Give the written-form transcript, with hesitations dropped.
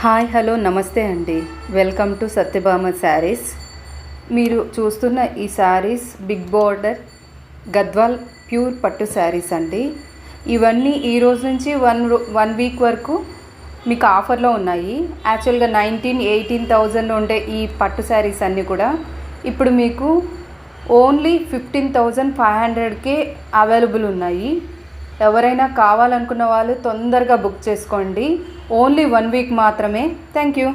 Hi hello నమస్తే అండి. Welcome to Satyabhama saris. మీరు చూస్తున్న ఈ saris big border Gadwal pure పట్టు శారీస్ అండి. ఇవన్నీ ఈ రోజు నుంచి వన్ వీక్ వరకు మీకు ఆఫర్లో ఉన్నాయి. యాక్చువల్గా 18,000 ఉండే ఈ పట్టు శారీస్ అన్నీ కూడా ఇప్పుడు మీకు ఓన్లీ 15,500కే అవైలబుల్ ఉన్నాయి. ఎవరైనా కావాలనుకున్న వాళ్ళు తొందరగా బుక్ చేసుకోండి. ఓన్లీ 1 వీక్ మాత్రమే. Thank you.